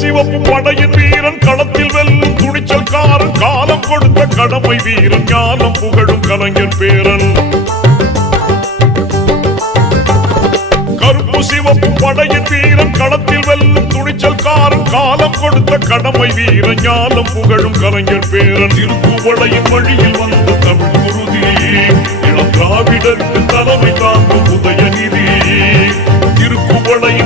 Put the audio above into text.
சிவப்பு படையின் வீரன் களத்தில் வெல்லும் துணிச்சல்காரன் காலம் கொடுத்த கடமை வீரன் ஞானம் புகழும் கலைஞர் பேரன் கருப்பு சிவப்பு படையின் வீரன் களத்தில் வெல்லும் துணிச்சல்காரன் காலம் கொடுத்த கடமை வீரன் ஞானம் புகழும் கலைஞர் பேரன் திருக்குவளையின் வழியில் வந்த தமிழ் குருதி இளம் திராவிடருக்கு தலைமை தாங்கும் உதயநிதி திருக்குவளையின்